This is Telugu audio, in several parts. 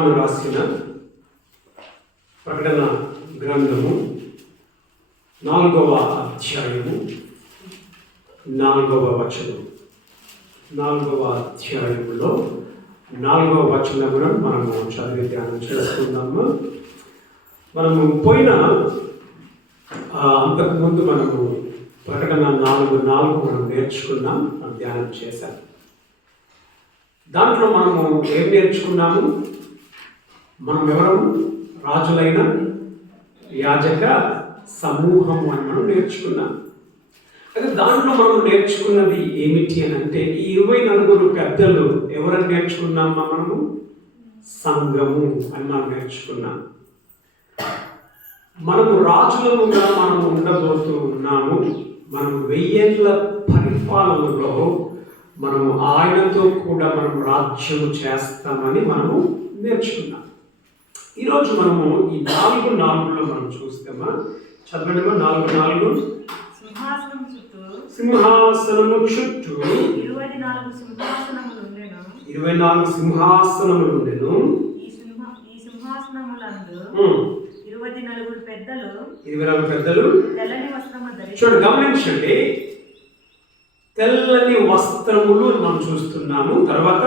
యోహాను రాసిన ప్రకటన గ్రంథము 4వ అధ్యాయము 4వ వచనం. 4వ అధ్యాయంలో 4వ వచనమును మనము చదివి ధ్యానం చేసుకుందాము. మనము పోయిన అంతకుముందు మనము ప్రకటన 4:4 మనం నేర్చుకున్నాం, మనం ధ్యానం చేశాం. దాంట్లో మనము ఏం నేర్చుకున్నాము? మనం ఎవరము? రాజులైన యాజక సమూహము అని మనం నేర్చుకున్నాం. అయితే దాంట్లో మనం నేర్చుకున్నది ఏమిటి అని అంటే, ఈ 24 పెద్దలు ఎవరని నేర్చుకున్నామా? మనము సంఘము అని మనం నేర్చుకున్నాం. మనము రాజులముగా మనము ఉండబోతూ ఉన్నాము. మనం 1000 ఏళ్ల పరిపాలనలో మనము ఆయనతో కూడా మనం రాజ్యము చేస్తామని మనము నేర్చుకున్నాం. ఈరోజు మనము ఈ 4:4లో మనం చూస్తామా? చదవండి. 4:4 సింహాసనము చుట్టూ 24 సింహాసనములు ఉండెను. 24 సింహాసనములు ఉండెను. ఈ సింహాసనములందు 24 పెద్దలు తెల్లని వస్త్రములు ధరించి. చూడండి, గమనించండి. తెల్లని వస్త్రములు మనం చూస్తున్నాము. తర్వాత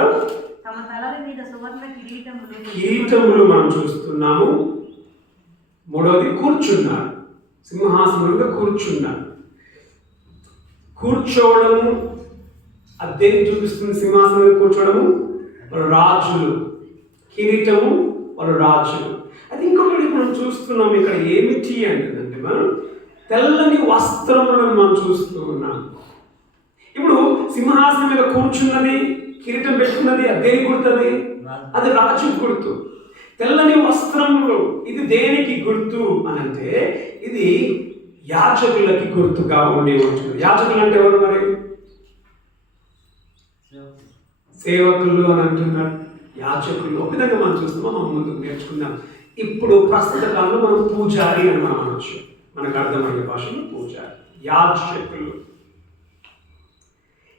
తమ తలల మీద సువర్ణ కిరీటములు మనం చూస్తున్నాము. మూడవది కూర్చున్నారు. సింహాసనంలో కూర్చున్నారు. కూర్చోవడము అదేం చూపిస్తుంది? సింహాసనం మీద కూర్చోవడము వాళ్ళు రాజులు, కిరీటము వాళ్ళు రాజులు. అది ఇంకొకటి మనం చూస్తున్నాం. ఇక్కడ ఏమిటి అంటే మనం తెల్లని వస్త్రములను మనం చూస్తూ ఉన్నాం. ఇప్పుడు సింహాసనం మీద కూర్చున్నది, కిరీటం పెట్టుకున్నది, అది దేనికి గుర్తుంది? అది రాజు గుర్తు. తెల్లని వస్త్రములు ఇది దేనికి గుర్తు అని అంటే, ఇది యాజకులకి గుర్తుగా ఉండి ఉంటుంది. యాజకులు అంటే ఎవరు? మరి సేవకులు అని అంటున్నారు. యాజకులు ఒక విధంగా మనం చూస్తున్నాం, మనం ముందుకు నేర్చుకున్నాం. ఇప్పుడు ప్రస్తుత కాలంలో మనం పూజారి అని మనం అనొచ్చు. మనకు అర్థమయ్యే భాషలో పూజారి, యాజకులు.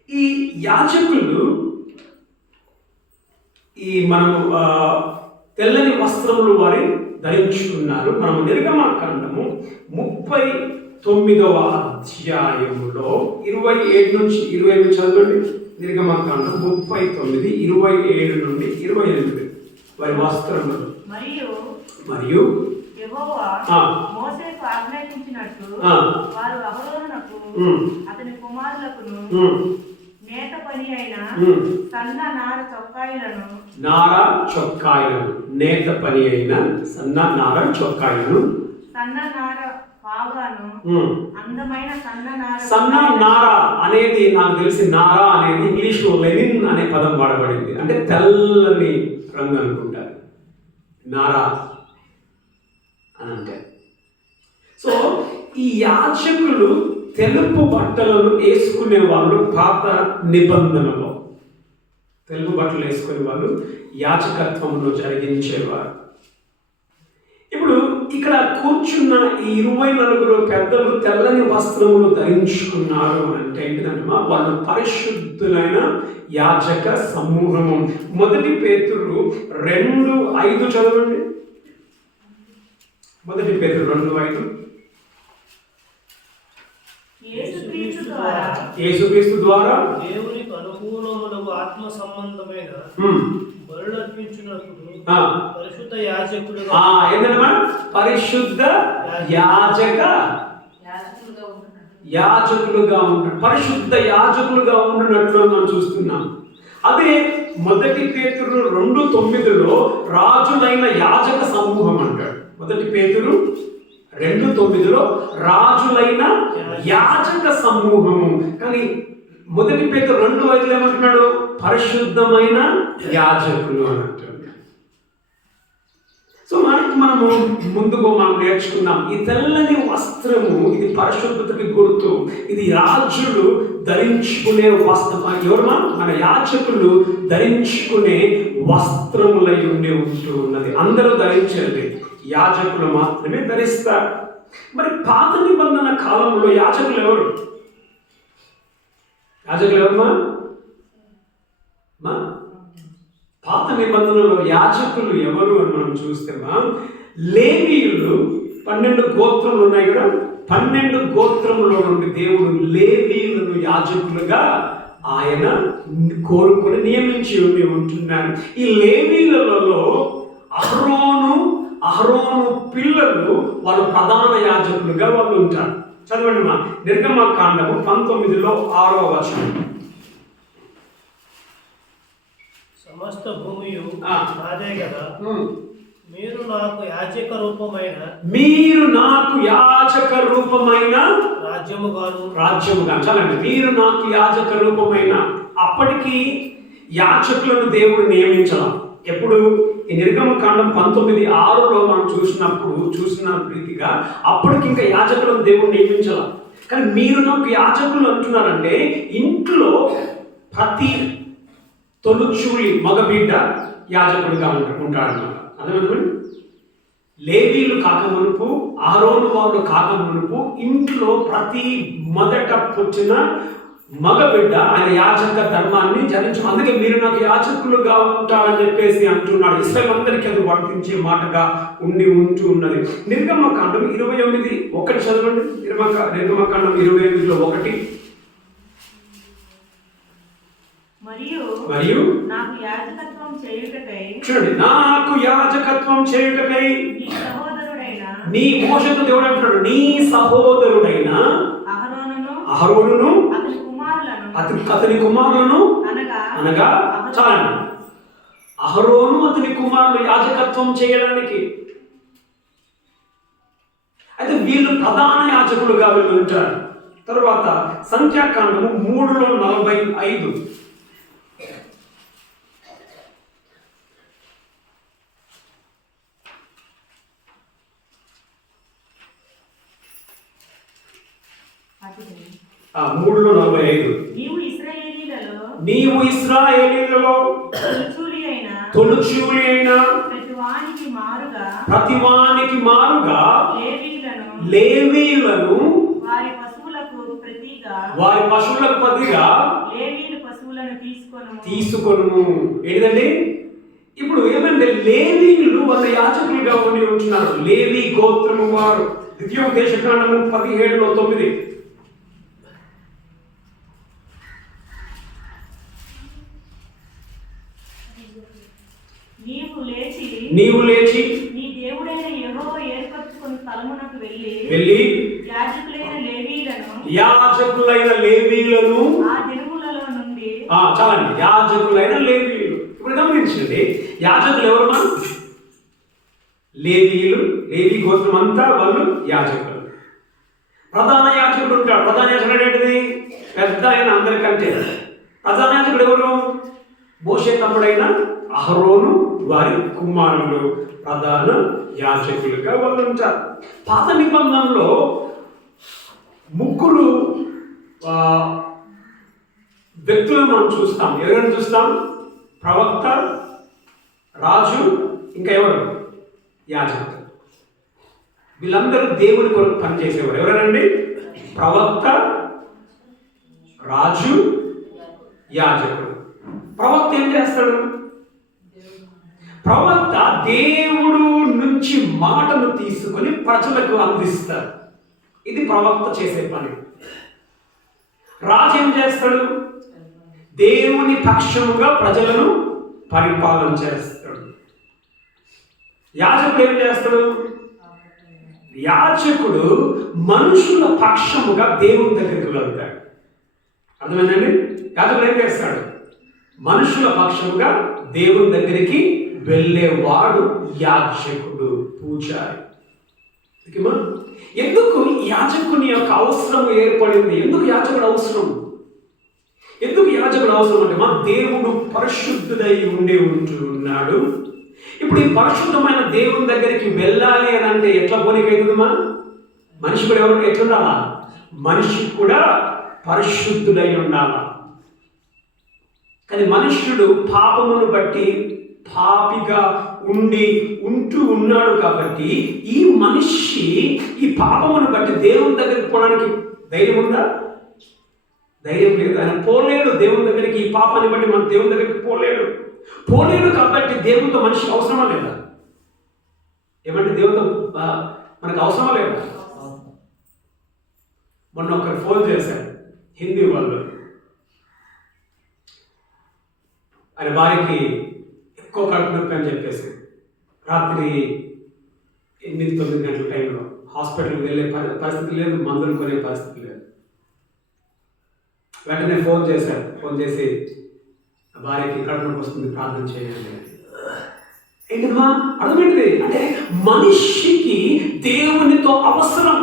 ఈ యాజకులు ఈ మనము తెల్లని వస్త్రములు వారి ధరించుకున్నారు. మనము నిర్గమకాండము 39వ అధ్యాయములో 27 నుంచి 28 చదవండి. నిర్గమకాండం 39, 27 నుండి 28 వారి వస్త్రములు. మరియు యెహోవా మోషేకు ఆజ్ఞాపించినట్టు వారు అహరోనునకు అతని కుమారులకును నేత పని అయిన సన్న నార చొక్కాయిలను నేత పని అయిన సన్న నార చొక్కాయిలను, సన్న నార పాగాను, అందమైన సన్న నార అనేది నాకు తెలిసి నారా అనేది ఇంగ్లీష్ లో లెనిన్ అనే పదం వాడబడింది. అంటే తెల్లని రంగు అనుకుంటారు నారా అని అంటే. సో ఈ యాజకులు తెలుపు బట్టలను వేసుకునే వాళ్ళు పాత నిబంధనలో తెలుపు బట్టలు వేసుకునే వాళ్ళు యాజకత్వంలో జరిగించేవారు. ఇప్పుడు ఇక్కడ కూర్చున్న ఈ 24 పెద్దలు తెల్లని వస్త్రములు ధరించుకున్నారు అంటే ఏంటంటే వాళ్ళు పరిశుద్ధులైన యాజక సమూహము. 1 పేతురు 2:5 చదవండి. 1 పేతురు 2:5. యేసుక్రీస్తు ద్వారా దేవునికి అనుకూలములకు ఆత్మ సంబంధమైన బలులు అర్పించున్నప్పుడు పరిశుద్ధ యాజకులుగా ఏంటమ్మా? పరిశుద్ధ యాజకులుగా ఉంటారు. పరిశుద్ధ యాజకులుగా ఉంటున్నట్లు మనం చూస్తున్నాం. అదే 1 పేతురు 2:9లో రాజులైన యాజక సమూహం అంటాడు. 1 పేతురు 2:9లో రాజులైన యాజక సమూహము. కానీ 1 పేతురు 2:5లో ఏమంటున్నాడు? పరిశుద్ధమైన యాజకులు అని అంటున్నాడు. సో మనము ముందుకు మనం నేర్చుకున్నాం. ఈ తెల్లని వస్త్రము ఇది పరిశుద్ధతకి గుర్తు. ఇది రాజులు ధరించుకునే వస్త్రం. ఎవరమా? మన యాజకులు ధరించుకునే వస్త్రములై ఉండి ఉంటున్నది. అందరూ ధరించేది, యాజకులు మాత్రమే ధరిస్తారు. మరి పాత నిబంధన కాలంలో యాజకులు ఎవరు? ఎవరమ్మా? పాత నిబంధనలో యాజకులు ఎవరు అని మనం చూస్తేమా, లేవీయులు 12 గోత్రములు ఉన్నాయి కదా, 12 గోత్రములో నుండి దేవుడు లేవీయులను యాజకులుగా ఆయన కోరుకొని నియమించి ఉంటున్నాడు. ఈ లేవీయులలో అహరోను పిల్లలు వాళ్ళు ప్రధాన యాజకులుగా వాళ్ళు ఉంటారు. చదవండి మా నిర్గమకాండము 19లో 6వ వచనం. సమస్త భూమియు నాదే కదా, మీరు నాకు యాజక రూపమైన రాజ్యముగాను చాలండి. మీరు నాకు యాజక రూపమైన, అప్పటికి యాజకులను దేవుడు నియమించాల. ఎప్పుడు ఈ నిర్గమకాండం 19:6లో మనం చూసిన రీతిగా అప్పటికి ఇంకా యాజకులను దేవుడు నియమించాల. కానీ మీరు నాకు యాజకులు అంటున్నారంటే ఇంట్లో ప్రతి తొలుచూలి మగబిడ్డ యాజకుడిగా ఉంటాడన్నమాట. అర్థమైంది? లేవీలు కాకమునుపు, అహరోను వాళ్ళు కాకమునుపు ఇంట్లో ప్రతి మొదట పుట్టిన మగబిడ్డ ఆయన యాజక ధర్మాన్ని జరించు. అందుకే మీరు నాకు యాజకులుగా ఉంటారని చెప్పేసి అంటున్నాడు. ఇశ్రాయేలు అందరికీ అది వర్తించే మాటగా ఉన్నది. నిర్గమకాండం 29:1 చదవండి. నిర్గమకాండం 29:1. మరియు నాకు యాజకత్వం చేయుటకై, చూడండి, నాకు యాజకత్వం చేయుటకై నీ మోషేతో దేవుడు అంటున్నాడు, నీ సహోదరుడైన అహరోనును అతని కుమారులను అనగా చాలండి, అహరోను అతని కుమారులు యాజకత్వం చేయడానికి. అయితే వీళ్ళు ప్రధాన యాజకులుగా వీళ్ళు ఉంటారు. తర్వాత సంఖ్యాకాండము 3:45. నీవు ఇశ్రాయేలీయులలో తొలిచూలి అయిన ప్రతివానికి మారుగా లేవీయులను వారి పశువులకు ప్రతిగా తీసుకొను. ఏంటండి ఇప్పుడు ఏమంటే లేవీయులు వాళ్ళ యాజకులుగా ఉంటున్నారు. లేవీ గోత్రము వారు. ద్వితీయోపదేశకాండము 17:9. నీవు లేచి నీ దేవుడైన యెహోవా ఏర్పరచుకున్న స్థలమునకు వెళ్ళి యాజకులైన లేవీయులను ఆ దినములలో నుండి చాలండి, యాజకులైన లేవీయులు. ఇప్పుడు గమనించండి, యాజకులు ఎవరు? మనం లేవీయులు, లేవీ గోత్రం అంతా వాళ్ళు యాజకులు. ప్రధాన యాజకుడు ఉంటాడు. ప్రధాన యాజకుడు ఏంటిది? పెద్ద ఆయన అందరికంటే. ప్రధాన యాజకుడు ఎవరు? మోషే తమ్ముడైన అహరోను వారి కుమారులు ప్రధాన యాజకులుగా వాళ్ళు ఉంటారు. పాత నిబంధనలో 3 వ్యక్తులను మనం చూస్తాం. ఎవరైనా చూస్తాం? ప్రవక్త, రాజు, ఇంకా ఎవరు? యాజకుడు. వీళ్ళందరూ దేవుని కొరకు పనిచేసేవారు. ఎవరండి? ప్రవక్త, రాజు, యాజకుడు. ప్రవక్త ఏం చేస్తాడు? ప్రవక్త దేవుడు నుంచి మాటను తీసుకొని ప్రజలకు అందిస్తాడు. ఇది ప్రవక్త చేసే పని. రాజు ఏం చేస్తాడు? దేవుని పక్షముగా ప్రజలను పరిపాలన చేస్తాడు. యాజకుడు ఏం చేస్తాడు? యాజకుడు మనుషుల పక్షముగా దేవుని దగ్గరికి వెళ్తాడు. అర్థమైందండి? యాజకుడు ఏం చేస్తాడు? మనుషుల పక్షముగా దేవుని దగ్గరికి వెళ్ళేవాడు యాజకుడు, పూజారి. ఎందుకు యాజకుని యొక్క అవసరం ఏర్పడింది? ఎందుకు యాజకుడు అవసరం? అంటే మా దేవుడు పరిశుద్ధుడై ఉంటున్నాడు. ఇప్పుడు ఈ పరిశుద్ధమైన దేవుని దగ్గరికి వెళ్ళాలి అని అంటే ఎట్లా పోలికైతుందమ్మా? మనిషి కూడా ఎవరు ఎట్లుండాలా? మనిషి కూడా పరిశుద్ధుడై ఉండాలా. కానీ మనుష్యుడు పాపమును బట్టి పాపిగా ఉన్నాడు కాబట్టి ఈ మనిషి ఈ పాపమును బట్టి దేవుని దగ్గరికి పోవడానికి ధైర్యం ఉందా? ధైర్యం లేదు. ఆయన పోలేడు దేవుని దగ్గరికి. ఈ పాపాన్ని బట్టి మన దేవుని దగ్గరికి పోలేడు. పోలేడు కాబట్టి దేవునితో మనిషికి అవసరమా లేదా? ఏమంటే దేవునితో మనకు అవసరమా లేదా? మొన్న ఒకరు ఫోన్ చేశారు, హిందీ వాళ్ళు. ఆయన భార్యకి ఎక్కువ కడుపు నొప్పి అని చెప్పేసి రాత్రి 8-9 గంటల టైంలో హాస్పిటల్కి వెళ్ళే పరిస్థితి లేదు, మందులు కొనే పరిస్థితి లేదు. వెంటనే ఫోన్ చేశారు. ఫోన్ చేసి భార్యకి కడుపు నొప్పి వస్తుంది, ప్రార్థన చేయండి. ఏంటమ్మా అర్థమేంటిది అంటే మనిషికి దేవునితో అవసరం.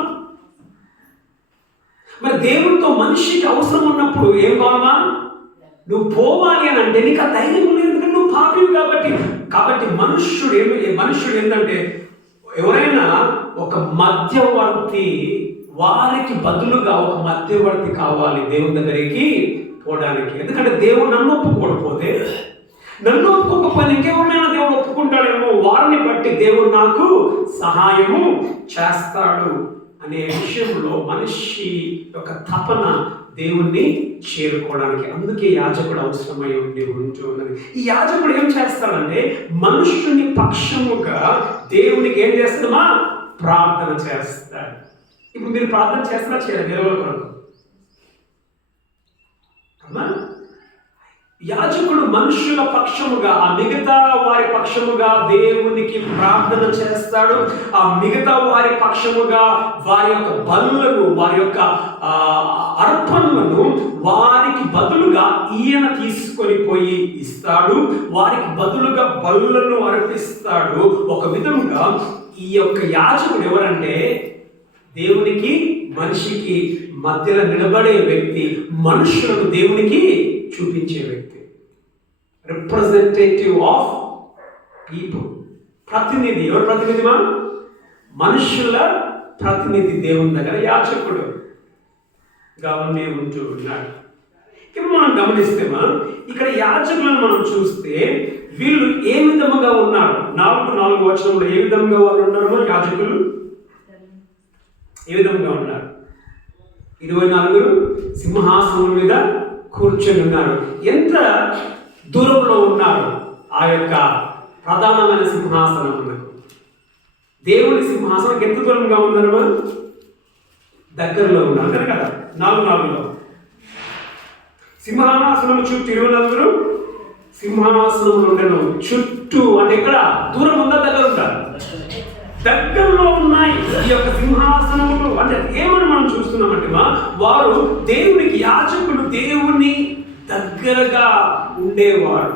మరి దేవునితో మనిషికి అవసరం ఉన్నప్పుడు ఏం కావాలమ్మా? నువ్వు పోవాలి అని అంటే నీకు ఆ ధైర్యం లేదు, ఎందుకంటే నువ్వు పాపివి కాబట్టి మనుష్యుడు ఏంటంటే ఎవరైనా ఒక మధ్యవర్తి, వారికి బదులుగా ఒక మధ్యవర్తి కావాలి దేవుని దగ్గరికి పోవడానికి. ఎందుకంటే దేవుడు నన్ను ఒప్పుకోకపోతే, నన్ను ఒప్పుకోకపోతే ఇంకెవరినైనా దేవుడు ఒప్పుకుంటాడేమో, వారిని బట్టి దేవుడు నాకు సహాయము చేస్తాడు అనే విషయంలో మనిషి యొక్క తపన దేవుణ్ణి చేరుకోవడానికి. అందుకే యాజకుడు అవసరమై ఉంటూ ఉన్నది. ఈ యాజకుడు ఏం చేస్తాడంటే మనుష్యుని పక్షముగా దేవునికి ఏం చేస్తామా? ప్రార్థన చేస్తాడు. ఇప్పుడు మీరు ప్రార్థన చేస్తారా చేయాలి దేవుల కొరకు? అమ్మా, యాజకుడు మనుషుల పక్షముగా, ఆ మిగతా వారి పక్షముగా దేవునికి ప్రార్థన చేస్తాడు. ఆ మిగతా వారి పక్షముగా వారి యొక్క బలులను, వారి యొక్క అర్పణలను వారికి బదులుగా ఈయన తీసుకొని పోయి ఇస్తాడు. వారికి బదులుగా బలులను అర్పిస్తాడు. ఒక విధంగా ఈ యొక్క యాజకుడు ఎవరంటే దేవునికి మనిషికి మధ్యలో నిలబడే వ్యక్తి, మనుషులను దేవునికి చూపించే వ్యక్తి, రిప్రజెంటేటివ్ ఆఫ్ పీపుల్. ప్రతినిధి. ఎవరు ప్రతినిధిమా? మనుషుల ప్రతినిధి దేవుని దగ్గర యాజకుడు గమనే ఉంటూ ఉన్నాడు. ఇప్పుడు మనం గమనిస్తేమా ఇక్కడ యాజకులను మనం చూస్తే వీళ్ళు ఏ విధముగా ఉన్నారు? 4 వచనంలో ఏ విధంగా వాళ్ళు ఉన్నారు? యాజకులు ఏ విధంగా ఉన్నారు? 24 సింహాసనం మీద కూర్చొని ఉన్నారు. ఎంత దూరంలో ఉన్నారు ఆ యొక్క ప్రధానమైన సింహాసనం? దేవుని సింహాసనం ఎంత దూరంగా ఉన్నారు? దగ్గరలో ఉన్నారు కదా. 4:4 సింహాసనం చుట్టూ 24 సింహాసనం ఉండను. చుట్టూ అంటే ఎక్కడ? దూరం ఉందా దగ్గర ఉంటారు? దగ్గరలో ఉన్నాయి ఈ యొక్క సింహాసనములు. అంటే ఏమని మనం చూస్తున్నామంటే వారు దేవునికి, యాజకుడు దేవుని దగ్గరగా ఉండేవాడు.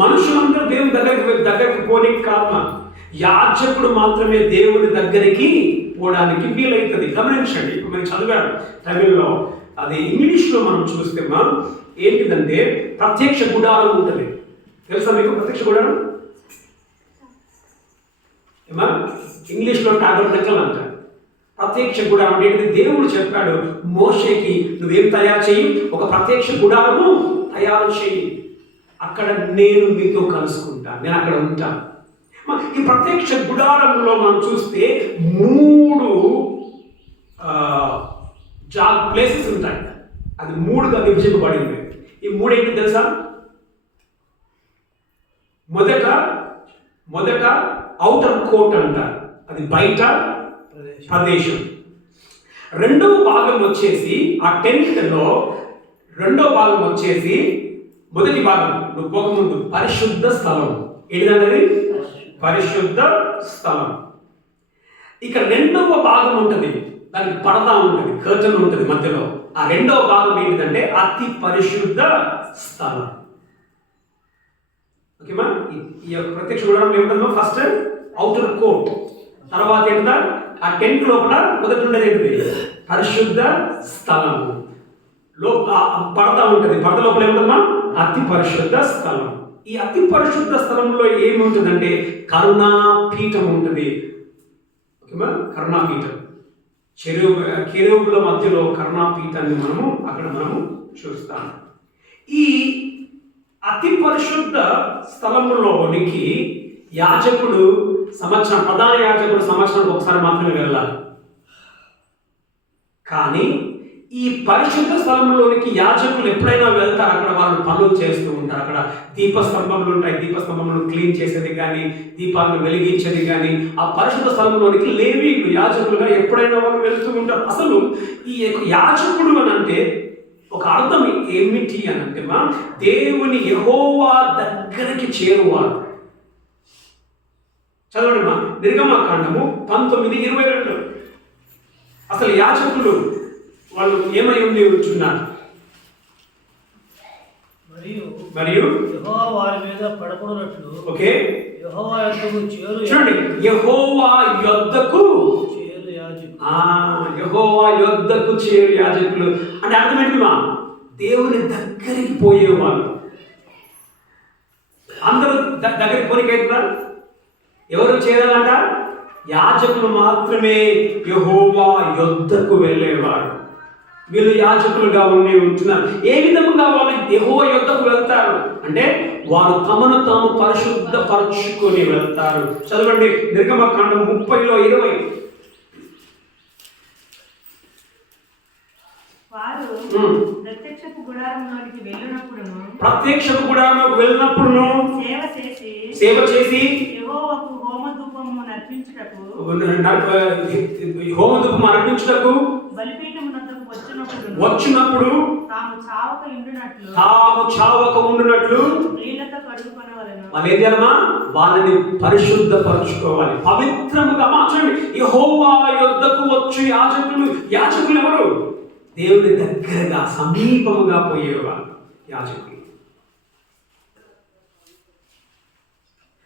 మనుషులందరూ దేవుని దగ్గరికి పోనీకి కారణం యాజకుడు మాత్రమే దేవుని దగ్గరికి పోవడానికి వీలవుతుంది. గమనించండి, ఇప్పుడు మనం చదివాడు తమిళ్లో, అది ఇంగ్లీష్లో మనం చూస్తే ఏంటిదంటే ప్రత్యక్ష గుడారం ఉంటుంది. తెలుసా మీకు ప్రత్యక్ష గుడారం? ఏమా ఇంగ్లీష్లో టాబర్నకల్ అంటారు. ప్రత్యక్ష గుడారం ఏంటిది? దేవుడు చెప్పాడు మోషేకి, నువ్వేం తయారు చేయి? ఒక ప్రత్యక్ష గుడారము తయారు చేయి, అక్కడ నేను మీతో కలుసుకుంటాను, నేను అక్కడ ఉంటాను. ఈ ప్రత్యక్ష గుడారంలో మనం చూస్తే 3 ప్లేసెస్ ఉంటాయి. అది 3గా విభజింపబడింది. ఈ 3 ఏంటి తెలుసా? మొదట ఔటర్ కోర్ట్ అంటారు, అది బయట ప్రదేశం. రెండవ భాగం వచ్చేసి ఆ టెంట్లో రెండవ భాగం వచ్చేసి మొదటి భాగం నువ్వు పోకముందు పరిశుద్ధ స్థలం. ఏంటిదన్నది? పరిశుద్ధ స్థలం. ఇక రెండవ భాగం ఉంటుంది, దానికి పరదా ఉంటుంది, కర్టన్ ఉంటుంది మధ్యలో. ఆ రెండవ భాగం ఏంటిదంటే అతి పరిశుద్ధ స్థలం. ఓకేమా? ఈ ప్రత్యక్ష గుడారంలో ఏముంటుందో ఫస్ట్ ఔటర్ కోర్ట్, తర్వాత ఏంటంటే ఆ టెంట్ లోపల మొదటి ఉండేది ఏంటిది? పరిశుద్ధ స్థలం. పరద ఉంటుంది, పరద లోపల ఏముంటుందా? అతి పరిశుద్ధ స్థలం. ఈ అతి పరిశుద్ధ స్థలంలో ఏముంటుందంటే కరుణాపీఠం ఉంటుంది. ఓకేమా? కరుణాపీఠం, కెరూబుల మధ్యలో కరుణాపీఠాన్ని మనము చూస్తాం. ఈ అతి పరిశుద్ధ స్థలములోనికి యాజకుడు ప్రధాన యాజకుడు సంవత్సరానికి ఒకసారి మాత్రమే వెళ్ళాలి. కానీ ఈ పరిశుద్ధ స్థలంలోనికి యాజకులు ఎప్పుడైనా వెళ్తారు, అక్కడ వాళ్ళు పనులు చేస్తూ ఉంటారు. అక్కడ దీపస్తంభములు ఉంటాయి, దీపస్తంభములను క్లీన్ చేసేది కానీ, దీపాలను వెలిగించేది కానీ, ఆ పరిశుద్ధ స్థలంలోనికి లేవీయులు యాజకులుగా ఎప్పుడైనా వాళ్ళు వెళ్తూ ఉంటారు. అసలు ఈ యాజకుడు అని అంటే ఒక అర్థం ఏమిటి అని అంటే దేవుని యెహోవా దగ్గరికి చేరువాడు. చదవండి మా నిర్గమకాండము 19:22. అసలు యాజకులు వాళ్ళు ఏమై ఉంచున్నారు? మరియు యెహోవా వారి మీద పడకూడనట్లు ఓకే యెహోవా యొద్దకు చూడండి, యెహోవా యొద్దకు చేరు యాజకులు. యెహోవా యొద్దకు చేరు యాజకులు అంటే అర్థం ఏంటి మా? దేవుని దగ్గరికి పోయేవాళ్ళు. అందరూ దగ్గరికి పోనీకైతున్నారు. ఎవరు చేరాలంట? యాజకులు మాత్రమే యెహోవా యొద్దకు వెళ్ళేవారు. వీళ్ళు యాజకులుగా ఉంటున్నారు. ఏ విధంగా వాళ్ళు యెహోవా యొద్దకు వెళ్తారు అంటే వారు తమను తాము పరిశుద్ధపరచుకొని వెళ్తారు. చదవండి నిర్గమకాండం 30:20. వారు ప్రత్యక్షపు గుడారంలోనికి వెళ్ళినప్పుడును సేవ చేసి యెహోవాకు హోమధూపము అర్పించుటకు బలిపీఠమునొద్దకు వచ్చినప్పుడు తాము చావక ఉండునట్లు నీళ్లతో కడుగుకొనవలెను. వాళ్ళు ఏం చేయాలమ్మా? వాళ్ళని పరిశుద్ధపరచుకోవాలి, పవిత్రముగా మార్చండి. యెహోవా యొద్దకు వచ్చు యాజకులు ఎవరు? దేవుని దగ్గరగా సమీపముగా పోయేవాళ్ళు యాజకులు.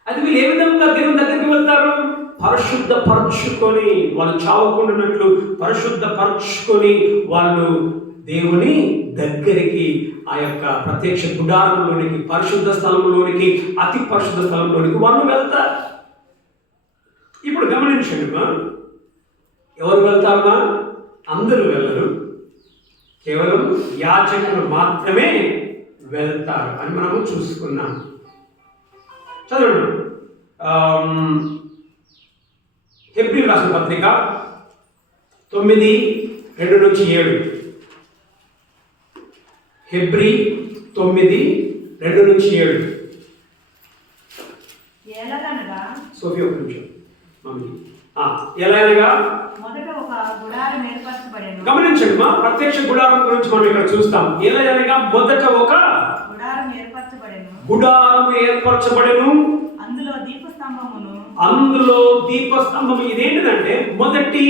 అది వీళ్ళు ఏ విధంగా దేవుని దగ్గరికి వెళ్తారు? పరిశుద్ధపరచుకొని, వాళ్ళు చావకుండానట్లు పరిశుద్ధపరచుకొని వాళ్ళు దేవుని దగ్గరికి, ఆ యొక్క ప్రత్యక్ష గుడారంలోనికి, పరిశుద్ధ స్థలంలోనికి, అతి పరిశుద్ధ స్థలంలోనికి వాళ్ళు వెళ్తారు. ఇప్పుడు గమనించండి, ఎవరు వెళ్తారుగా? అందరూ వెళ్ళరు, కేవలం యాజకులు మాత్రమే వెళ్తారు అని మనము చూసుకున్నాం. చదవండి హెబ్రీయులకు రాసిన పత్రిక 9:2-7. హెబ్రీ 9:2-7. ఎలాగనగా సోఫియా ఒక నిమిషం మమ్మీ. ఎలాగనగా మొదట ఒక గుడారం ఏర్పరచబడెను. గమనించండి మా, ప్రత్యక్ష గుడారం గురించి మనం ఇక్కడ చూస్తాం. ఎలాగనగా మొదట ఒక గుడారం ఏర్పరచబడెను. అందులో దీపస్తంభము. ఇదేంటిదంటే మొదటి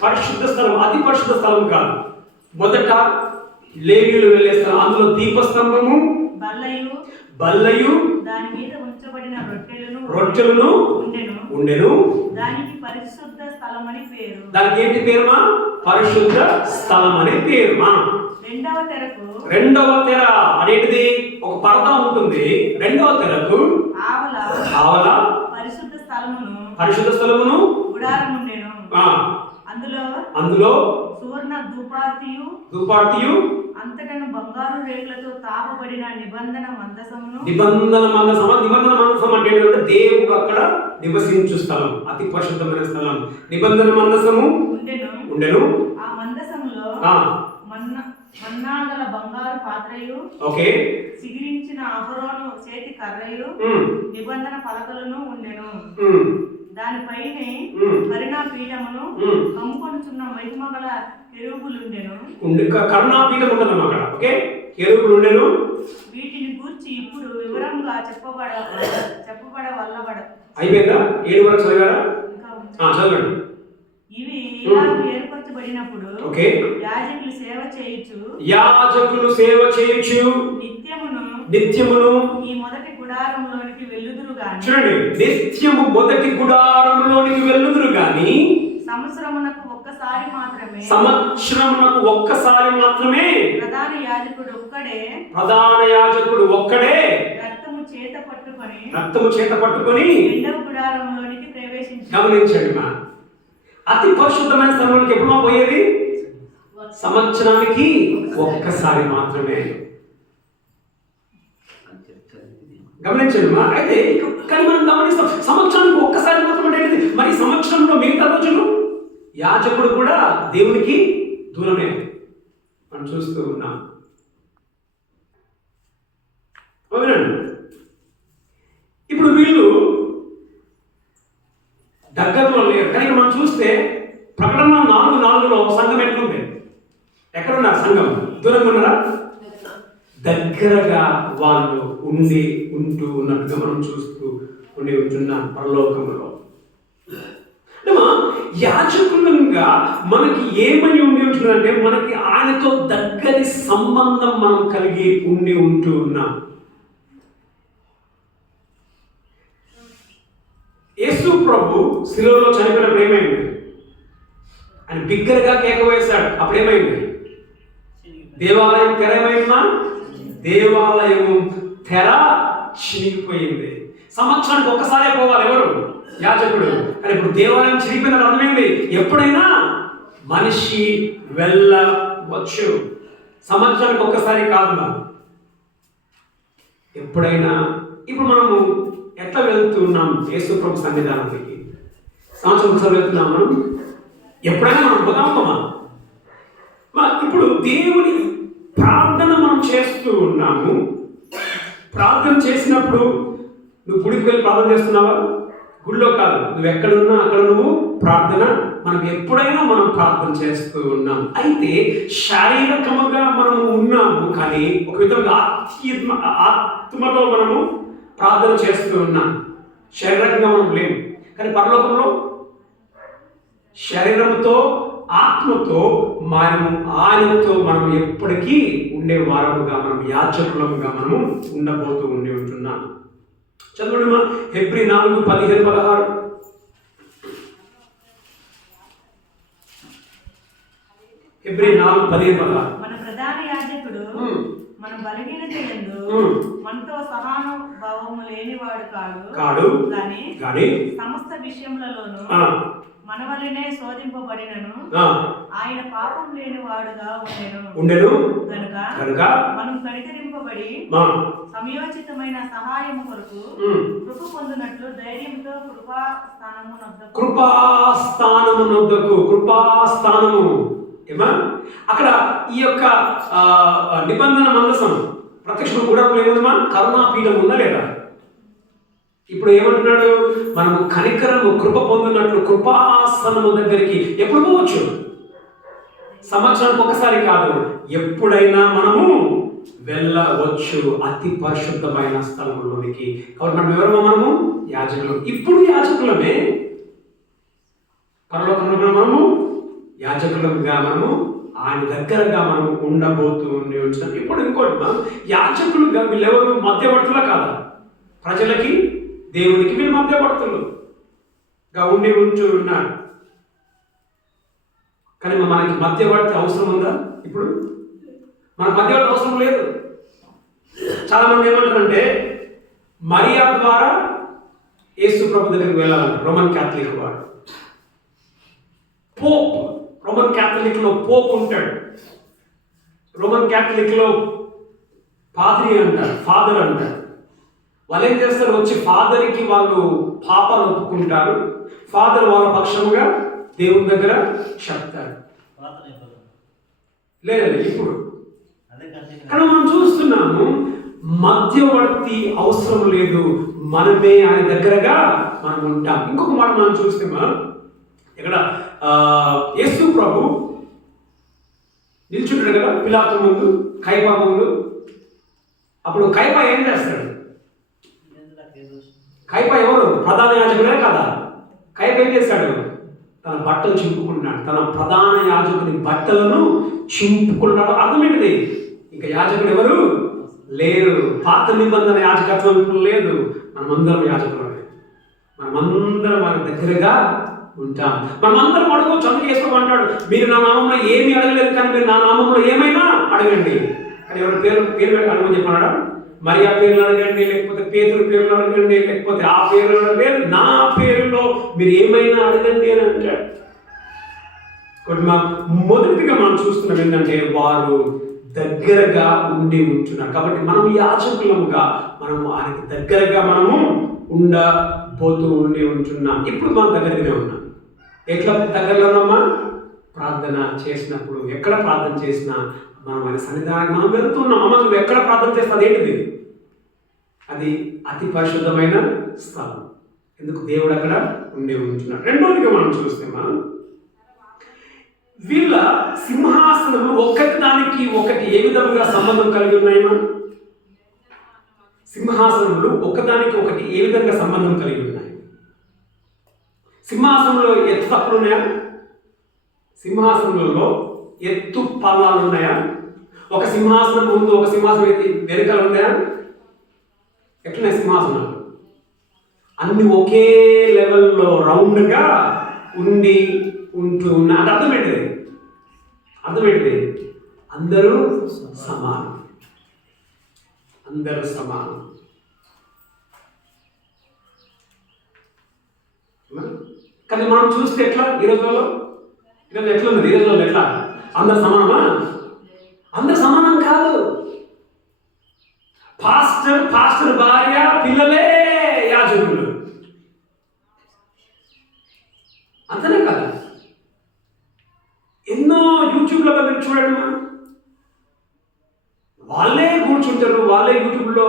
పరిశుద్ధ స్థలం, అతి పరిశుద్ధ స్థలం కాదు. మొదట లేవీయులు వెళ్ళే స్థలం. అందులో దీపస్తంభము, బల్లయు, దాని మీద ఉంచబడిన రొట్టెలను ఉండెను. దానికి పరిశుద్ధ స్థలం అని పేరు. దానికి ఏంటి పేరుమా? పరిశుద్ధ స్థలం అనే పేరు. రెండవ తెర అనేటిది ఒక పరద ఉంటుంది. రెండవ తెరకు ఆవల పరిశుద్ధ స్థలమును గుడారం ఉండెను. అందులో సువర్ణ ధూపార్తియు అంతటను బంగారు రేకులతో తాపబడిన నిబంధన మందసమును. నిబంధన మందసం అంటే ఏంటంటే దేవుడు అక్కడ నివసించు స్థలం, అతి పరిశుద్ధమైన స్థలం. నిబంధన మందసము ఉండెను. ఆ మందసములో మన్నాగల బంగారు పాత్రయు, ఓకే, సిగిరించిన అహరోను చేతి కర్రయు, నిబంధన పలకలను ఉండెను. దానిపైనే కరుణాపీఠమును కమ్ముకొనుచున్న మహిమగల కెరూబులు ఉండెను. కరుణాపీఠం ఉండదు అక్కడ. ఓకే, కెరూబులు ఉండెను. వీటిని గూర్చి ఇప్పుడు వివరంగా చెప్పబడవల్లబడ. అయిపోయిందా? 7 వరకు చదివారా? చదవండి. ఇవి ఇలాగ ఏర్పరచబడినప్పుడు ఓకే, యాజకులు సేవ చేయుచు నిత్యమును ఈ మొదటి గుడారంలోనికి వెళ్ళుదురు గాని. చూడండి, నిత్యము మొదటి గుడారంలోనికి వెళ్ళుదురు గాని సంవత్సరమునకు ఒక్కసారి మాత్రమే ప్రధాన యాజకుడు ఒక్కడే రక్తము చేత పట్టుకొని రెండవ గుడారంలోనికి ప్రవేశించాడు. గమనించండి మా, అతి పరిశుద్ధమైన స్థలంలోకి ఎప్పుడు పోయేది? సంవత్సరానికి ఒక్కసారి మాత్రమే. గమనించండి మా. అయితే కానీ మనం గమనిస్తాం, సంవత్సరానికి ఒక్కసారి మాత్రమే. మరి సంవత్సరంలో మిగతా రోజులు యాజకుడు కూడా దేవునికి దూరమే. చూస్తూ ఉన్నాం. అవునండి. ఇప్పుడు వీళ్ళు దగ్గరలో లేరు. కానీ మనం చూస్తే ప్రకటన 4:4 సంఘం ఎట్లుంది? ఎక్కడున్నారు సంఘం? దూరంగా ఉన్నారా? దగ్గరగా వాళ్ళు ఉంటూ ఉన్నట్టుగా మనం చూస్తూ ఉంటున్నాం పరలోకంలో. యాజకులంగా మనకి ఏమై ఉంటుందంటే మనకి ఆయనతో దగ్గరి సంబంధం మనం కలిగి ఉంటూ ఉన్నాం. యేసు ప్రభు శిలువలో చనిపోయినప్పుడు ఏమైంది? ఆయన బిగ్గరగా కేక వేశాడు. అప్పుడు ఏమైంది? దేవాలయం తెర ఏమైందా? దేవాలయము తెర చినిగిపోయింది. సంవత్సరానికి ఒక్కసారే పోవాలి ఎవరు? యాజకుడు. కానీ ఇప్పుడు దేవాలయం చినిగిపోయిన అర్థమైంది, ఎప్పుడైనా మనిషి వెళ్ళవచ్చు. సంవత్సరానికి ఒక్కసారి కాదు, ఎప్పుడైనా. ఇప్పుడు మనము ఎట్లా వెళ్తున్నాం యేసు ప్రభు సన్నిధానానికి? సంవత్సరం ఒకసారి వెళ్తున్నాం మనం? ఎప్పుడైనా మనం పోదామా? ఇప్పుడు దేవుని ప్రార్థన మనం చేస్తూ ఉన్నాము. ప్రార్థన చేసినప్పుడు నువ్వు గుడికి వెళ్ళి ప్రార్థన చేస్తున్నావా? గుడిలో కాదు, నువ్వు ఎక్కడున్నా అక్కడ నువ్వు ప్రార్థన. మనం ఎప్పుడైనా మనం ప్రార్థన చేస్తూ ఉన్నాం. అయితే శారీరకముగా మనము ఉన్నాము, కానీ ఒక విధంగా ఆత్మలో మనము ప్రార్థన చేస్తూ ఉన్నాం. శారీరకంగా మనం లేము, కానీ పరలోకంలో శరీరంతో ఆత్మతో మనము ఆయనతో మనం ఎప్పటికీ ఉండే వారముగా, మనం యాజకులముగా మనము ఉండబోతూ ఉంటున్నాం. చదవండి మా హెబ్రీ 4:15-16. హెబ్రీ 4:15-16. మన ప్రధాన యాజకుడు మన బలహీనత యందు మనతో సహానుభావము లేనివాడు కాడు కానీ సమస్త విషయములలోనూ మన వలనే శోధింపబడినను ఆయన పాపం లేని వాడుగా ఉండెను కనుక మనం కనికరింపబడి సమయోచితమైన సహాయము కొరకు కృప పొందినట్లు ధైర్యంతో కృపాస్థానము అక్కడ ఈ యొక్క నిబంధన మందసం ప్రత్యక్షం కూడా ఏముందమ్మా? కరుణాపీఠం ఉందా లేదా? ఇప్పుడు ఏమంటున్నాడు? మనము కనికరము కృప పొందినట్లు కృపాసనము దగ్గరికి ఎప్పుడు పోవచ్చు? సంవత్సరానికి ఒకసారి కాదు, ఎప్పుడైనా మనము వెళ్ళవచ్చు అతి పరిశుద్ధమైన స్థలంలోనికి. కాబట్టి మనం ఎవరమో? మనము యాజకులం. ఇప్పుడు యాజకులమే, పరలోకంలో మనము యాజకులంగా మనము ఆయన దగ్గరగా మనం ఉండబోతూ ఉంటున్నాం. ఇప్పుడు ఇంకోటి, యాజకులుగా వీళ్ళెవరు? మధ్యవర్తులా కాదా? ప్రజలకి దేవునికి వీళ్ళు మధ్యవర్తులుగా ఉంటూ ఉన్నారు. కానీ మనకి మధ్యవర్తి అవసరం ఉందా? ఇప్పుడు మనకు మధ్యవర్తి అవసరం లేదు. చాలా మంది ఏమంటారంటే మరియా ద్వారా యేసు ప్రభు దగ్గరికి వెళ్ళాలంట. రోమన్ క్యాథలిక్ వాడు పోప్. రోమన్ క్యాథలిక్ లో పోప్ ఉంటాడు. రోమన్ క్యాథలిక్ లో పాద్రి అంటారు, ఫాదర్ అంటారు. వాళ్ళు ఏం చేస్తారు? వచ్చి ఫాదర్కి వాళ్ళు పాపాలు ఒప్పుకుంటారు. ఫాదర్ వాళ్ళ పక్షముగా దేవుని దగ్గర చెప్తారు. లేదు ఇప్పుడు కానీ మనం చూస్తున్నాము మధ్యవర్తి అవసరం లేదు, మనమే ఆయన దగ్గరగా మనం ఉంటాం. ఇంకొక మాట మనం చూస్తే ఇక్కడ యేసు ప్రభు నిల్చుంటాడు కదా పిలాతు ముందు, కయప ముందు. అప్పుడు కయప ఏం చేస్తాడు? కయప ఎవరు? ప్రధాన యాజకుడే కదా. కయప ఏం చేస్తాడు? తన బట్టలు చింపుకుంటున్నాడు. తన ప్రధాన యాజకుని బట్టలను చింపుకున్నాడు. అర్థమేంటిది? ఇంకా యాజకుడు ఎవరు లేరు. పాత నిబంధన యాజకత్వం ఇప్పుడు లేదు. మనమందరం యాజకులమే. మనమందరం ఆయన దగ్గరగా ఉంటాం. మనమందరం అడగవచ్చు. అందుకే యేసు అంటాడు, మీరు నా నామంలో ఏమి అడగలేదు, కానీ మీరు నా నామంలో ఏమైనా అడగండి. కానీ ఎవరి పేరు అడగమని చెప్పన్నాడా? మరియా పేర్లు అడగండి, లేకపోతే పేతురు పేర్లు అడగండి, లేకపోతే ఆ పేర్లు అడగలేదు, నా పేరులో మీరు ఏమైనా అడగండి అని అంటాడు. మొదటిగా మనం చూస్తున్నాం ఏంటంటే వారు దగ్గరగా ఉంటున్నారు. కాబట్టి మనం యాజకులముగా మనము ఆయనకి దగ్గరగా మనము ఉండబోతూ ఉంటున్నాం. ఇప్పుడు మనం దగ్గరగానే ఉన్నాం. ఎట్లా దగ్గరలో ఉన్నామా? ప్రార్థన చేసినప్పుడు, ఎక్కడ ప్రార్థన చేసినా మనం ఆయన సన్నిధానానికి మనం వెళ్తున్నాం. అమ్మ నువ్వు ఎక్కడ ప్రార్థన చేస్తా అదేంటిది? అది అతి పరిశుద్ధమైన స్థలం. ఎందుకు? దేవుడు అక్కడ ఉంటున్నాడు. రెండోదిగా మనం చూస్తే వీళ్ళ సింహాసనము ఒకటి దానికి ఒకటి ఏ విధంగా సంబంధం కలిగి ఉన్నాయమా? సింహాసనములు ఒకదానికి ఒకటి ఏ విధంగా సంబంధం కలిగి ఉన్నాయి? సింహాసనంలో ఎత్తు తప్పులు ఉన్నాయా? సింహాసనంలో ఎత్తు పల్లాలు ఉన్నాయా? ఒక సింహాసనం ముందు ఒక సింహాసనం వెనుకలు ఉన్నాయా? ఎట్లున్నాయి సింహాసనాలు? అన్ని ఒకే లెవెల్లో రౌండ్గా ఉంటూ ఉన్నాయి. అంటే అర్థమేంటిది? అందరూ సమానం. అందరూ సమానం. కానీ మనం చూస్తే ఎట్లా ఈ రోజుల్లో ఎట్లున్నది? ఈ రోజుల్లో ఎట్లా? అందరు సమానమా? అందరు సమానం కాదు. పాస్టర్ భార్య పిల్లలే యాజకులు, అంతనే కదా? ఎన్నో యూట్యూబ్లో మీరు చూడండి, వాళ్ళే కూర్చుంటారు, వాళ్ళే యూట్యూబ్లో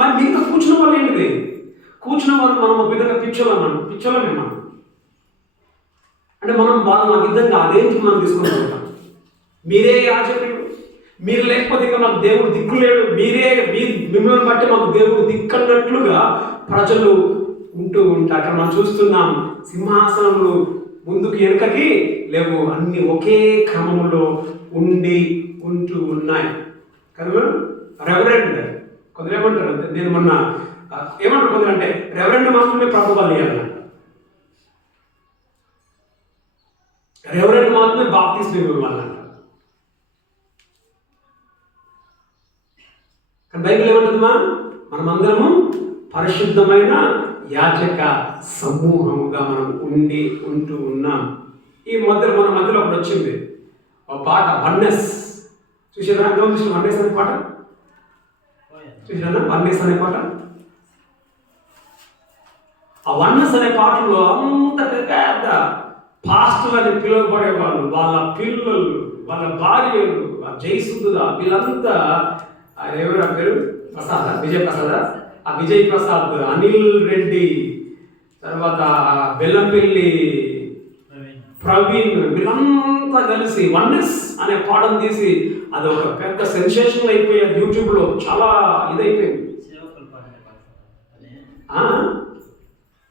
మరి మిగతా కూర్చున్న వాళ్ళు ఏంటిది? కూర్చున్న వాళ్ళు మనం ఒక విధంగా పిచ్చోళ్ళమే మనం. అంటే మనం వాళ్ళని ఆ విధంగా అదేంటి మనం తీసుకొని పోతాం. మీరే యాజకులు, మీరు లేకపోతే ఇంకా మాకు దేవుడు దిక్కు లేడు, మిమ్మల్ని బట్టి మాకు దేవుడు దిక్కన్నట్లుగా ప్రజలు ఉంటూ ఉంటారు. అక్కడ మనం చూస్తున్నాం సింహాసనములు ముందుకు వెనుకకి లేవు, అన్ని ఒకే క్రమంలో ఉంటూ ఉన్నాయి. కదా రెవరెండ్ కొందరు ఏమంటారు? నేను మొన్న ఏమంటారు కొందరు అంటే రెవరెండ్ మాత్రమే ప్రభుత్వాలు ఇవ్వాలంట, రెవరెండ్ మాత్రమే బాప్తిస్మం ఇవ్వాలంట. కానీ బైబిల్ ఏమంటుందమ్మా? మనమందరము పరిశుద్ధమైన యాజక సమూహముగా మనం ఉంటూ ఉన్నాం. ఈ మన మధ్యలో ఒకటి వచ్చింది ఒక పాట, వన్నెస్. చూసారా? వన్నెస్ అనే పాట చూసారా? వన్నెస్ అనే పాట. ఆ వన్నెస్ అనే పాటలో అంత పెద్ద పాస్టర్లని పిలువబడేవాళ్ళు, వాళ్ళ పిల్లలు, వాళ్ళ భార్యలు, జయసుధ, వీళ్ళంతా ఎవరు పేరు? ప్రసాద్, విజయ్ ప్రసాద్. ఆ విజయ్ ప్రసాద్, అనిల్ రెడ్డి, తర్వాత బెల్లంపల్లి ప్రవీణ్, వీళ్ళంతా కలిసి వన్నెస్ అనే పాటను తీసి అది ఒక పెద్ద సెన్సేషన్ అయిపోయింది. యూట్యూబ్లో చాలా ఇదైపోయింది.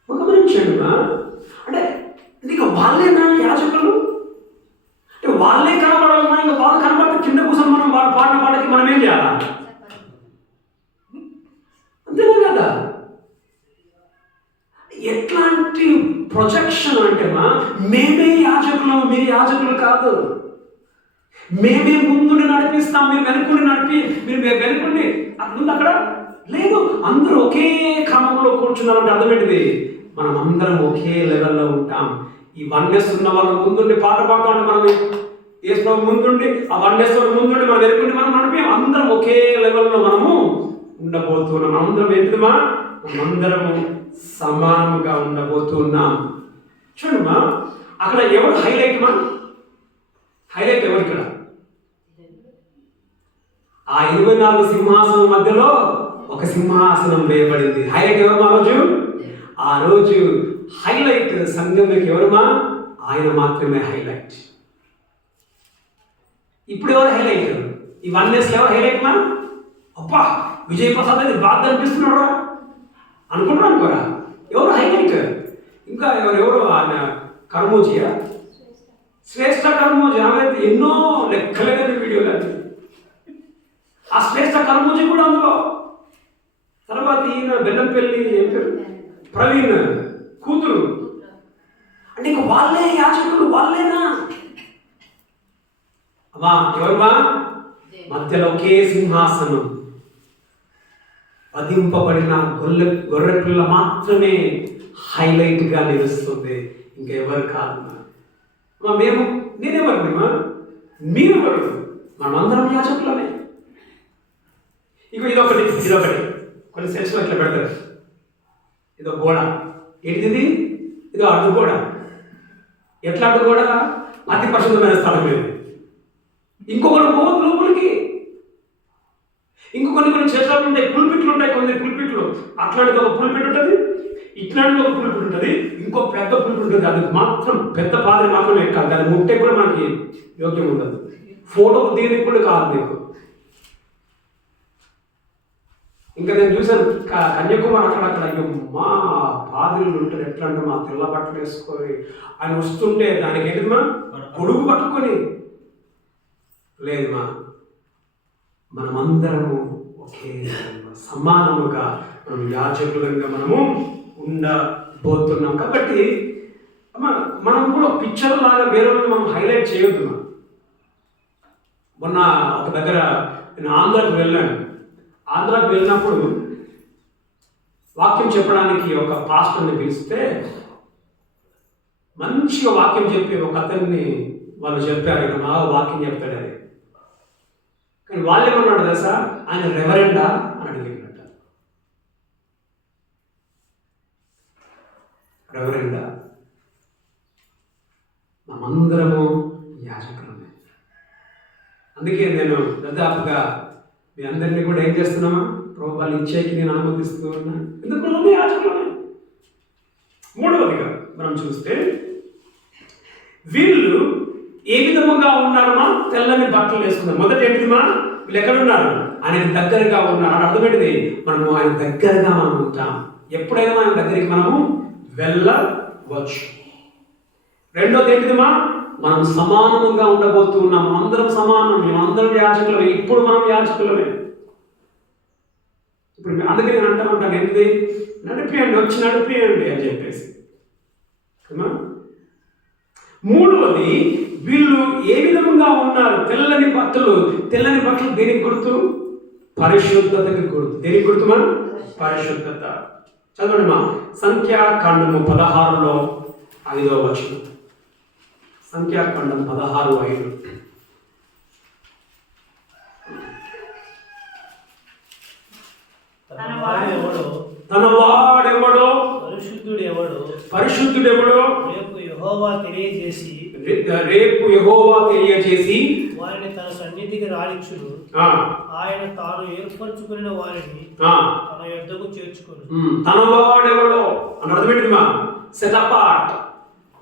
గమనించండి, అంటే ఇంకా వాళ్ళేనా యాజకులు? అంటే వాళ్ళే కనబడాలన్నా ఇంకా వాళ్ళు కనబడితే కింద కూర్చొని మనం వాళ్ళ పాడిన పాటకి మనం ఏం చేయాలా? అంతేనా కదా? ఎట్లాంటి ప్రొజెక్షన్ అంటే మేమే యాజకులు, మీరు యాజకులు కాదు. మేమే ముందుని నడిపిస్తాం, మీరు వెనుకుండి మీరు వెనుకుండి అట్లుంది అక్కడ లేదు. అందరూ ఒకే క్రమంలో కూర్చున్నారంటే అర్థమేంటిది? మనం అందరం ఒకే లెవెల్లో ఉంటాం. ఈ వన్నెస్ ఉన్న వాళ్ళ ముందుండి పాట పాడుతూ మనం ఏసులో ముందుండి, ఆ వన్నెస్ ముందుండి మనం వెనుకుండి మనం నడిపి అందరం ఒకే లెవెల్లో మనము ఉండబోతున్నాం. అందరం ఏంటిదిమా? మనందరము సమానముగా ఉండబోతున్నాం. చూడమ్మా, అక్కడ ఎవరు హైలైట్ హైలైట్ ఎవరు? ఇక్కడ ఆ 24 సింహాసనం మధ్యలో ఒక సింహాసనం వేయబడింది. హైలైట్ ఎవరు? ఆ రోజు హైలైట్ సంఘంలోకి ఎవరుమా? ఆయన మాత్రమే హైలైట్. ఇప్పుడు ఎవరు హైలైట్? ఈ వన్నెస్లో ఎవరు హైలైట్ మా? అబ్బా, విజయ్ ప్రసాద్ అది బాగా అనిపిస్తున్నాడు అనుకోరా? ఎవరు హైలైట్? ఇంకా ఎవరు? ఆయన కర్మోజియా, శ్రేష్ఠ కర్మోజీ. ఆమె ఎన్నో లెక్కలేని వీడియోలు అది. ఆ శ్రేష్ఠ కర్మోజీ కూడా అందులో. తర్వాత ఈయన బెల్లంపల్లి ప్రవీణ్ కూతురు. అంటే ఇంక వాళ్ళే యాజకులు, వాళ్ళేనా? అమ్మా ఎవరుమా? మధ్యలో ఒకే సింహాసనం, వధింపబడిన గొర్రె పిల్ల మాత్రమే హైలైట్గా నిలుస్తుంది, ఇంకెవరు కాదు. నేనెవరు? మీరెవరు? మనమందరం యాజకులమే. ఇదొకటి కొన్ని సెట్స్లో ఇట్లా పెడతారు. ఇదో గోడ, ఏంటిది? ఇదో అడ్డు గోడ. ఎట్లా అడ్డు గోడ? అతి పరిశుద్ధమైన స్థలం లేదు. ఇంకొకరు పోవద్దు లోపలికి. కొన్ని చేతులు ఉంటాయి, పులిపిట్లు ఉంటాయి, కొన్ని పులిపిట్లు. అట్లాంటిది ఒక పులిపిట్ ఉంటుంది, ఇట్లాంటిది ఒక పులిపిట్ ఉంటుంది, ఇంకో పెద్ద పులిపిట్ ఉంటుంది. అది మాత్రం పెద్ద పాత్ర మాత్రమే ఎక్కాలి, దాన్ని ముట్టే కూడా మనకి యోగ్యం ఉండదు. ఫోటోకు దిగడానికి కూడా కాదు నీకు. ఇంకా నేను చూసాను కన్యాకుమారి అక్కడక్కడ, అయ్యో మా పాదులు ఉంటారు ఎట్లా అంటే మా తెల్ల బట్టలు వేసుకొని ఆయన వస్తుంటే దానికి ఏంటిది మా గొడుగు పట్టుకొని లేదు మా మనమందరము ఒకే సమానముగా మనం యాజకులంగా మనము ఉండబోతున్నాం. కాబట్టి మనం కూడా పిక్చర్ లాగా వేరే మనం హైలైట్ చేయొద్దు. మొన్న ఒక దగ్గర నేను ఆంధ్రాకి వెళ్ళాను. ఆంధ్రాకి వెళ్ళినప్పుడు వాక్యం చెప్పడానికి ఒక పాస్టర్ని పిలిస్తే మంచిగా వాక్యం చెప్పి ఒక అతన్ని వాళ్ళు చెప్పారు, ఇక బాగా వాక్యం చెప్తాడు అది. కానీ వాళ్ళు ఏమన్నాడు తెలుసా, ఆయన రెవరెండా అని అడిగినట్ట. రెవరెండా? మనమందరము యాజకులమే. అందుకే నేను దాదాపుగా మీ అందరినీ కూడా ఏం చేస్తున్నామా, ప్రభు వాళ్ళు ఇచ్చేకి నేను అనుమతిస్తూ ఉన్నా. ఎందుకు మనం యాజకులమే. మూడవదిగా మనం చూస్తే వీళ్ళు ఏ విధముగా ఉన్నారమ్మా, తెల్లని బట్టలు వేసుకున్నారు. మొదటి ఏంటిదిమా, వీళ్ళు ఎక్కడున్నారు, ఆయనకు దగ్గరగా ఉన్నారు. అని అర్థమేంటిది, మనము ఆయన దగ్గరగా మనం ఉంటాం. ఎప్పుడైనా ఆయన దగ్గరికి మనము వెళ్ళవచ్చు. రెండోది ఏంటిదిమా, మనం సమానముగా ఉండబోతూ ఉన్నాం. అందరం సమానం, మేమందరం యాజకులమే. ఇప్పుడు మనం యాజకులమే. ఇప్పుడు అందుకే నేను అంటా ఉంటాను, ఏంటిది, నడిపియండి, వచ్చి నడిపియండి అని చెప్పేసి. మూడవది, వీళ్ళు ఏ విధంగా ఉన్నారు, తెల్లని బట్టలు. తెల్లని బట్టలు దేనికి గుర్తు, పరిశుద్ధతకి గుర్తు. దేనికి గుర్తుమా, పరిశుద్ధత. చదవండి మా సంఖ్యాకాండము 16లో 5వ వచనం. సంఖ్యాకాండం 16:5. తన వాడెవడో, పరిశుద్ధుడెవడో రేపు యెహోవా తెలియజేసి వారిని తన సన్నిధికి రానిచ్చును. ఆయన తాను ఏర్పరచుకున్న వారిని తన యొద్దకు చేర్చుకును. తన వాడెవడో అని అర్థమేంటిది మా, సెట్ అపార్ట్,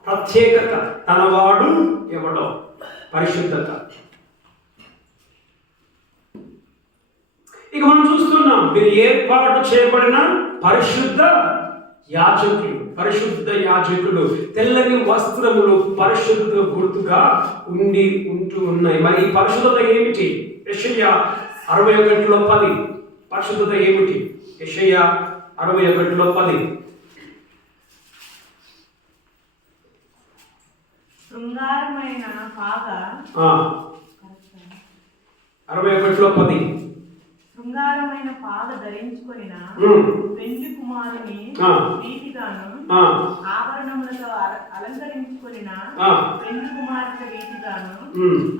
ప్రత్యేకత. తన వాడు ఎవడో, పరిశుద్ధత. ఇక మనం చూస్తున్నాం, మీరు ఏర్పాటు చేయబడిన పరిశుద్ధ యాజకులు. పరిశుద్ధ యాజకులు, తెల్లని వస్త్రములు పరిశుద్ధ గుర్తుగా ఉంటూ ఉన్నాయి. మరి ఈ పరిశుద్ధత ఏమిటి? యెషయా 61:10. పరిశుద్ధత ఏమిటి? యెషయా 61:10. శృంగారమైన పాగ 61:10. శృంగారమైన పాగ ధరించుకొనిన పెండ్లి కుమారుని రీతిగాను, ఆభరణములతో అలంకరించుకొనిన పెండ్లి కుమార్తె రీతిగాను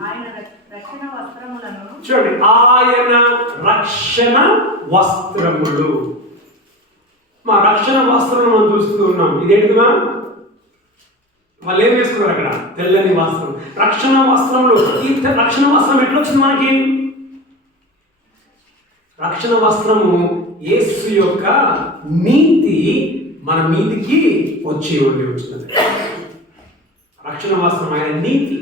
ఆయన రక్షణ వస్త్రములను. చూడండి, ఆయన రక్షణ వస్త్రములు. మా రక్షణ వస్త్రం మనం చూస్తూ ఉన్నాం. ఇదేంటిమా, వాళ్ళు ఏం వేసుకున్నారు అక్కడ, తెల్లని వస్త్రం, రక్షణ వస్త్రములు. ఈ రక్షణ వస్త్రం ఎట్లా వచ్చింది మనకి? రక్షణ వస్త్రము యేసు యొక్క నీతి మన మీదికి వచ్చి వచ్చినది. రక్షణ వస్త్రం ఆయన నీతి,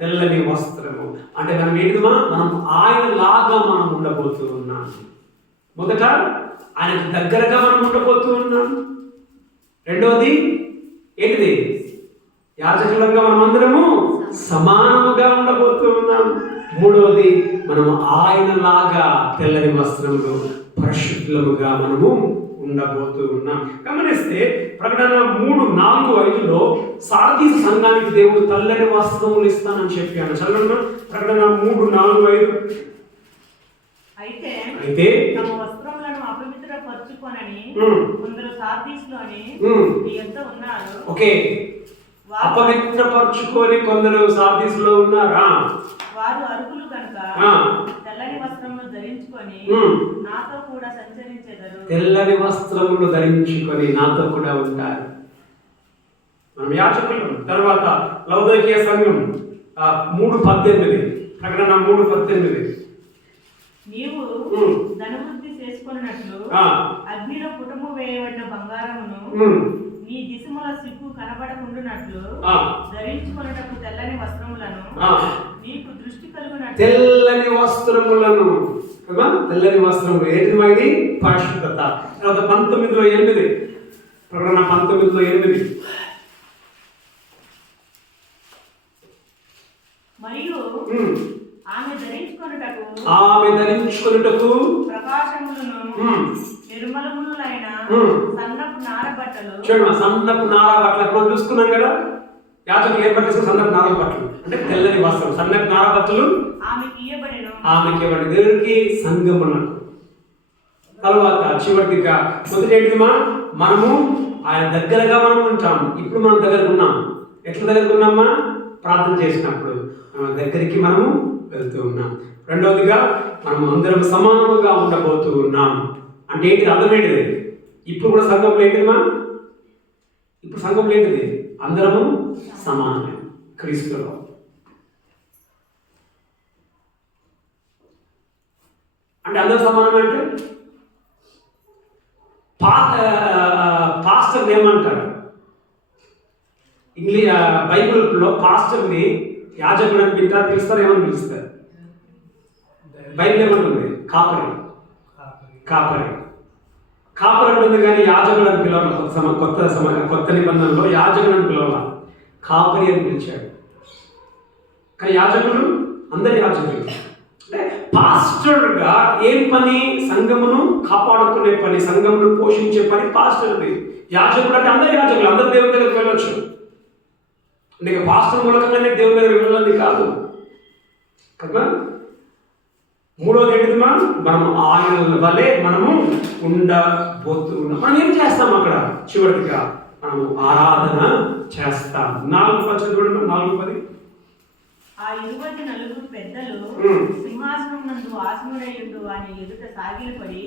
తెల్లని వస్త్రము. అంటే మనం ఏంటిమా, మనం ఆయన లాగా మనం ఉండబోతూ ఉన్నాం. మొదట ఆయనకు దగ్గరగా మనం ఉండబోతూ ఉన్నాం. రెండవది ఏంటిది, యాజకులంగా మనం అందరము సమానముగా ఉండబోతూ ఉన్నాం. మూడవది, మనము ఆయన లాగా తెల్లని వస్త్రములు పరిశుద్ధులముగా మనము ఉండబోతూ ఉన్నాం. గమనిస్తే ప్రకటన 3:4-5లో సార్దీసు సంఘానికి దేవుడు తెల్లని వస్త్రములు ఇస్తానని చెప్పాను. చదవండి, ప్రకటన 3:4-5. అయితే తమ వస్త్రములను అపవిత్రపరచుకొనని కొందరు సార్దీసులోని నీ యొద్ద ఉన్నారు. ఓకే, అపవిత్రపరచుకొని కొందరు సార్దీసులో ఉన్నారా? వారు అరుకులు కనుక తెల్లని వస్త్రములు ధరించుకొని నాతో కూడా సంచరించెదరు. తెల్లని వస్త్రములు ధరించుకొని నాతో కూడా ఉంటారు. మనం యాజకులం. తర్వాత లౌదోకియ సంఘం 3:18, ప్రకటన 3:18. నీవు ధనవృద్ధి చేసుకున్నట్లు అగ్నిలో పుటము వేయబడిన బంగారమును నీ దిశముల సిగ్గు కనబడకుండునట్లు ధరించుకున్నటకు తెల్లని వస్త్రములను నీకు దృష్టి కలుగునట్లు. తెల్లని వస్త్రములను, తెల్లని వస్త్రములు ఏంటి ఇది? పరిశుద్ధత. తర్వాత 19:8, ప్రకటన 19:8. మరియు ఆమె ధరించుకొనుటకు ప్రకాశములను నిర్మలములైన సన్నపు నార బట్టలు. చూడండి, సన్నపు నార బట్టలు మనం చూసుకున్నాం కదా. యాజకులు ఏం పట్టిస్తారు? సన్నపు నార బట్టలు అంటే తెల్లని వస్త్రం, సన్నపు నార బట్టలు ఆమెకి ఇవ్వబడి దేవుడికి సంఘమునకు. తర్వాత చివరిగా మొదటి ఏంటిదిమా? మనము ఆయన దగ్గరగా మనం ఉంటాము. ఇప్పుడు మనం దగ్గరకు ఉన్నాం. ఎట్లా దగ్గరకు ఉన్నామా? ప్రార్థన చేసినప్పుడు మన దగ్గరికి మనము వెళ్తూ ఉన్నాం. రెండవదిగా మనం అందరం సమానముగా ఉండబోతూ ఉన్నాం. అంటే ఏంటిది? అర్థం ఏంటిది? ఇప్పుడు కూడా సంఘంలో ఏంటిదిమా? ఇప్పుడు సంఘంలో ఏంటిది? అందరము సమానమే క్రీస్తులో. అంటే అందరూ సమానమే అంటే పాస్టర్ ఏమంటారు? బైబిల్లో పాస్టర్ని యాజకుడు అని పిలుస్తారు. ఏమని పిలుస్తారు? బైబిల్ ఏమంటుంది? కాపరి. కాపరి అంటుంది కానీ యాజకుడు అని పిలవాలి. కొత్త నిబంధనలో యాజకుడు అని పిలవాలి, కాపరి అని పిలిచాడు. కానీ యాజకుడు అందరి యాజకుడు. అంటే పాస్టర్గా ఏం పని? సంఘమును కాపాడుకునే పని, సంఘమును పోషించే పని పాస్టర్ది. యాజకుడు అంటే అందరి యాజకులు, అందరు దేవుని దగ్గరికి వెళ్ళొచ్చు. అంటే పాస్టర్ మూలకంగానే దేవుని దగ్గరికి వెళ్ళాలి కాదు కదా. మూడోది ఏంటిదిమా? మనం ఆయన వల్లే మనము ఉండబోతూ ఉన్నాం. మనం ఏం చేస్తాం అక్కడ? చివరిగా మనము ఆరాధన చేస్తాం. 4:10. ఆ 24 పెద్దలు సింహాసనం నందు ఆసీనుడైయుండు వాని ఎదుట సాగిలపడి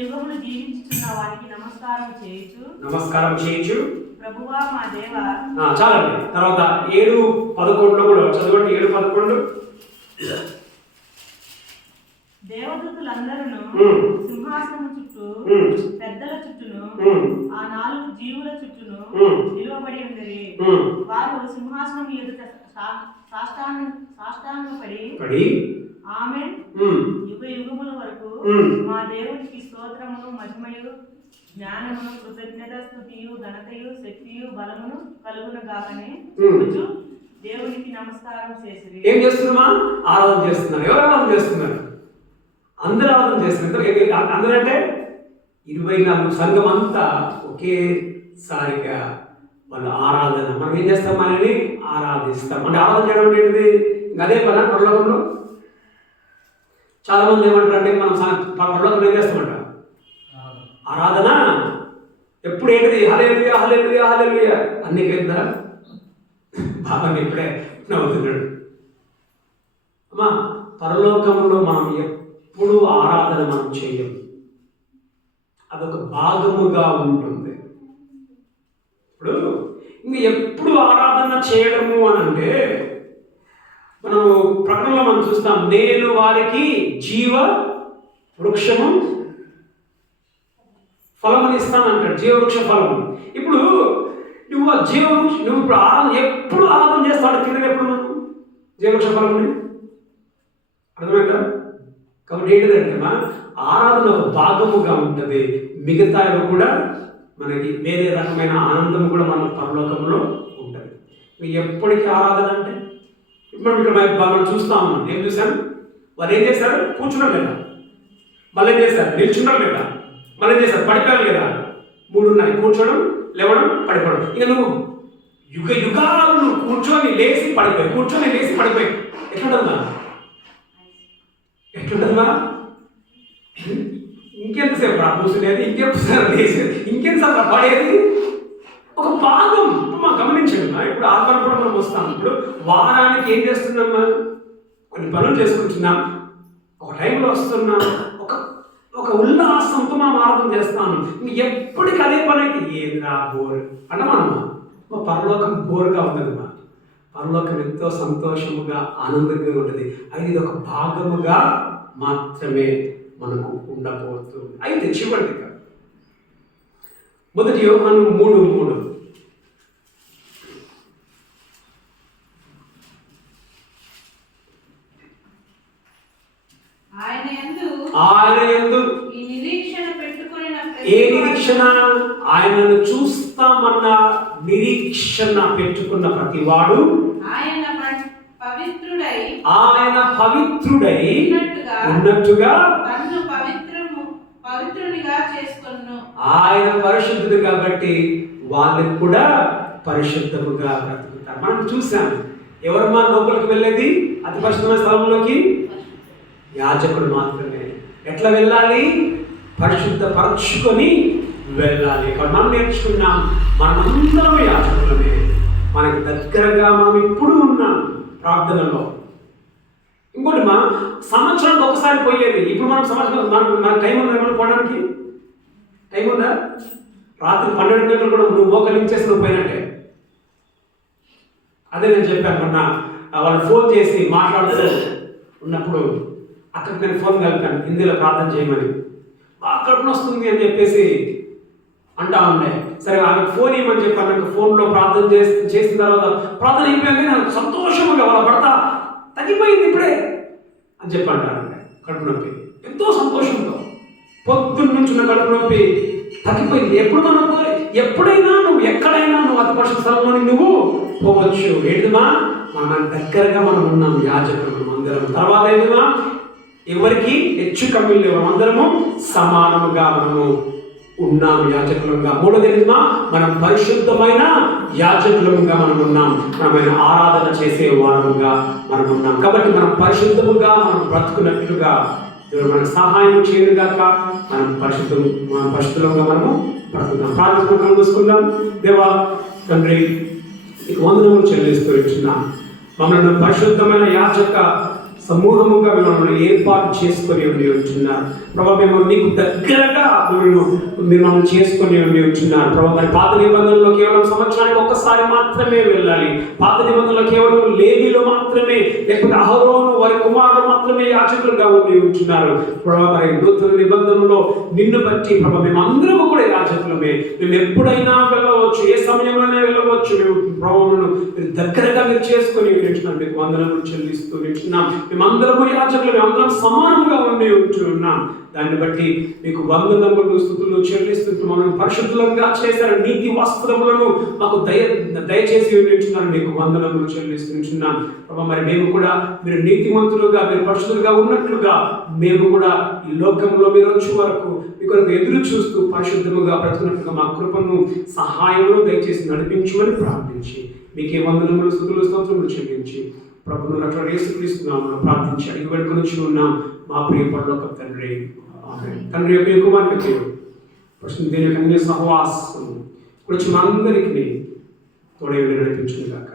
యుగములు జీవించుచున్న వారికి నమస్కారం చేయుచు ప్రభువా మా దేవా. చాలండి. తర్వాత 7:11 కూడా చదవండి. 7:11. దేవదూతలందరూ సింహాసనం చుట్టూ పెద్దల చుట్టూను ఆ 4 జీవుల చుట్టూను నిలువబడి ఉండేది. వారు సింహాసనం ఎదుట సాష్టాంగపడి ఆమేన్ యుగముల వరకు మా దేవునికి స్తోత్రమును మహిమయు జ్ఞానమును కృతజ్ఞత స్తుతియు ఘనతయు శక్తియు బలమును కలుగును గాకనే దేవునికి నమస్కారం చేసిరి. ఏం చేస్తున్నామా? ఆరాధన చేస్తున్నారు. ఎవరు ఆరాధన చేస్తున్నారు? అందరూ ఆరాధన చేస్తున్నారు. అందరంటే 24 సంఘం అంతా ఒకేసారిగా వాళ్ళ ఆరాధన. మనం ఏం చేస్తాం? మనని ఆరాధిస్తాం. అంటే ఆరాధన చేయడం అంటే ఏంటిది? అదే పని పరలోకంలో. చాలా మంది ఏమంటారు అంటే మనం పరలోకంలో ఏం చేస్తామంట? ఆరాధన ఎప్పుడు ఏంటిది? హల్లెలూయా హల్లెలూయా హల్లెలూయా అన్ని కదా. బాబా ఇప్పుడే నవ్వుతున్నాడు. అమ్మా, పరలోకంలో మనం ఎప్పుడు ఆరాధన మనం చేయం. అదొక భాగముగా ఉంటుంది. ఇప్పుడు ఇంక ఎప్పుడు ఆరాధన చేయడము అని అంటే మనం ప్రకటనలో మనం చూస్తాం, నేను వారికి జీవ వృక్షము ఫలముని ఇస్తానంటాడు. జీవవృక్ష ఫలము. ఇప్పుడు నువ్వు ఆ జీవవృక్ష నువ్వు ఇప్పుడు ఎప్పుడు ఆరాధన చేస్తాడు? తిరిగి ఎప్పుడు నువ్వు జీవవృక్ష ఫలముని అర్థమైందా? కాబట్టి ఏంటిదంటే ఆరాధన ఒక భాగముగా ఉంటుంది. మిగతా కూడా మనకి వేరే రకమైన ఆనందం కూడా మన పరలోకంలో ఉంటుంది. ఎప్పటికీ ఆరాధన అంటే ఇప్పుడు ఇక్కడ మనం చూస్తా ఉన్నాం. ఏం చూసారు? వారు ఏం చేశారు? కూర్చున్నారు లేదా? మళ్ళీ ఏం చేశారు? నిల్చున్నారు లేదా? మళ్ళీ ఏం చేశారు? పడిపోయారు లేదా? 3 ఉన్నాయి: కూర్చోవడం, లేవడం, పడిపోవడం. ఇక నువ్వు యుగాలు నువ్వు కూర్చొని లేచి పడిపోయి ఎట్లుంటుందా? ఇంకెంతసేపు కూర్చునేది? ఇంకెంతసేపు లేచేది? ఇంకెంతసేపు పడేది? ఒక భాగం. మనం గమనించండి. ఇప్పుడు ఆత్మ కూడా మనం వస్తాం. ఇప్పుడు వారానికి ఏం చేస్తున్నాం? కొన్ని పనులు చేసుకుంటున్నాం. ఒక టైంలో వస్తున్నాం. ఒక ఉల్లాసంతో మనం ఆరాధన చేస్తాను. ఎప్పటికీ అదే పని అయితే ఏది రా బోర్ అంటే మనం పరలోకం బోరుగా ఉండదమ్మా. పరలోకం ఎంతో సంతోషముగా ఆనందంగా ఉంటుంది. అది ఇది ఒక భాగముగా మాత్రమే మనకు ఉండబోతుంది. అయితే చివరిగా 1 యోహాను 3:3 ఆయన యందు ఏ నిరీక్షణ? ఆయనను చూస్తామన్న నిరీక్షణ పెట్టుకున్న ప్రతివాడు ఆయన పవిత్రుడై ఉన్నట్టుగా ఆయన పరిశుద్ధుడు కాబట్టి వాళ్ళకి కూడా పరిశుద్ధముగా బ్రతుకుతారు. మనం చూసాం. ఎవరమ్మా లోపలికి వెళ్ళేది అతి పరిశుద్ధమైన స్థలంలోకి? యాజకుడు మాత్రమే. ఎట్లా వెళ్ళాలి? పరిశుద్ధపరచుకొని వెళ్ళాలి. మనం నేర్చుకున్నాం, మనమందరం యాజకులమే. మనకి దగ్గరగా మనం ఇప్పుడు ఉన్నాం ప్రార్థనలో. ఇంకోటి మా సంవత్సరానికి ఒకసారి పోయేది. ఇప్పుడు మనం సంవత్సరం మన టైం ఉందా? ఏమైనా పోవడానికి టైం ఉందా? రాత్రి 12 గంటలు కూడా నువ్వు మోకలించేసి నువ్వు పోయినట్టే. అదే నేను చెప్పాను మొన్న. వాళ్ళు ఫోన్ చేసి మాట్లాడుతూ ఉన్నప్పుడు అక్కడికి నేను ఫోన్ కలిపాను, హిందీలో ప్రార్థన చేయమని. కడుపున వస్తుంది అని చెప్పేసి అంటా ఉండే. సరే ఆమెకు ఫోన్ ఇవ్వమని చెప్పాను. నాకు ఫోన్లో ప్రార్థన చేసిన తర్వాత ప్రార్థన అయిపోయింది, నాకు సంతోషంగా వాళ్ళ భర్త తగ్గిపోయింది ఇప్పుడే అని చెప్పి అంటారంటే కడుపు నొప్పి ఎంతో సంతోషంతో. పొద్దున్న నుంచి ఉన్న కడుపు నొప్పి తగ్గిపోయింది. ఎప్పుడైనా నువ్వు ఎక్కడైనా నువ్వు అతి పరిశుద్ధ స్థలంలోని నువ్వు పోవచ్చు. ఏంటిమా? మన దగ్గరగా మనం ఉన్నాం యాజకులు మనం అందరం. తర్వాత ఏంటిమా? ఎవరికి హెచ్చు కమ్మిలు లేవు, అందరము సమానముగా మనము ఉన్నాం యాజకులంగా. మూడోది ఏంటిమా? మనం పరిశుద్ధమైన యాజకులంగా మనం ఉన్నాం. మనమైన ఆరాధన చేసే వారముగా మనం ఉన్నాం. కాబట్టి మనం పరిశుద్ధముగా మనం బ్రతుకున్నట్లుగా దేవుడు మనకు సహాయం చేయనుగాక. మనం పరిశుద్ధంగా మనము బ్రతుకుతాం. ప్రార్థన చూసుకుందాం. దేవా తండ్రి, నీకు వందనములు చెల్లిస్తున్నాం. మమ్మల్ని పరిశుద్ధమైన యాజక సమూహముగా మిమ్మల్ని ఏర్పాటు చేసుకొని ఉంటున్నారు ప్రభావ. మేము నీకు దగ్గరగా మీరు మమ్మల్ని చేసుకొని ఉంటున్నారు ప్రభావ. మరి పాత నిబంధనలో కేవలం సంవత్సరానికి ఒక్కసారి మాత్రమే వెళ్ళాలి. పాత నిబంధనలో కేవలం లేవీలో మాత్రమే, లేకపోతే అహరోను వారి కుమారులు మాత్రమే యాజకులుగా ఉంటున్నారు ప్రభావ. మరి నూతన నిబంధనలో నిన్ను బట్టి ప్రభావ మేమందరము కూడా యాజకులమే. మేము ఎప్పుడైనా వెళ్ళవచ్చు, ఏ సమయంలోనే వెళ్ళవచ్చు. మేము ప్రభావమును దగ్గరగా మీరు చేసుకొని ఉంటున్నాం. మీకు వందనములు చెల్లిస్తూ ఉంటున్నాం. మేమందరము యాజకులు, మేమందరం సమానంగా ఉంటున్నాం. దాన్ని బట్టి మీకు వందనములు స్తుతులు చెల్లిస్తుంటూ మమ్మల్ని పరిశుద్ధులంగా చేశారు. నీతి వస్త్రములను మాకు దయచేసి ఉంటున్నాను. మీకు వందనములు చెల్లిస్తుంటున్నాం ప్రభావ. మరి మేము కూడా మీరు నీతిమంతులుగా, మీరు పరిశుద్ధులుగా ఉన్నట్లుగా మేము కూడా ఈ లోకంలో మీరు వచ్చే వరకు మీ కొరకు ఎదురు చూస్తూ పరిశుద్ధముగా బ్రతుకున్నట్లుగా మా కృపను సహాయమును దయచేసి నడిపించమని ప్రార్థించి మీకే వందనములు స్తుతులు స్తోత్రములు చెల్లించి ప్రభువును రక్షణ యేసుక్రీస్తునామములో ప్రార్థించి అడిగి వేడుకొని ఉన్నాం మా ప్రియ పరలోక తండ్రి. ఆమేన్. తండ్రి యొక్క కుమారుని దేవుడు పరిశుద్ధ దేవుని యొక్క సహవాసం గురించి మా అందరికీ తోడై నడిపించును గాక.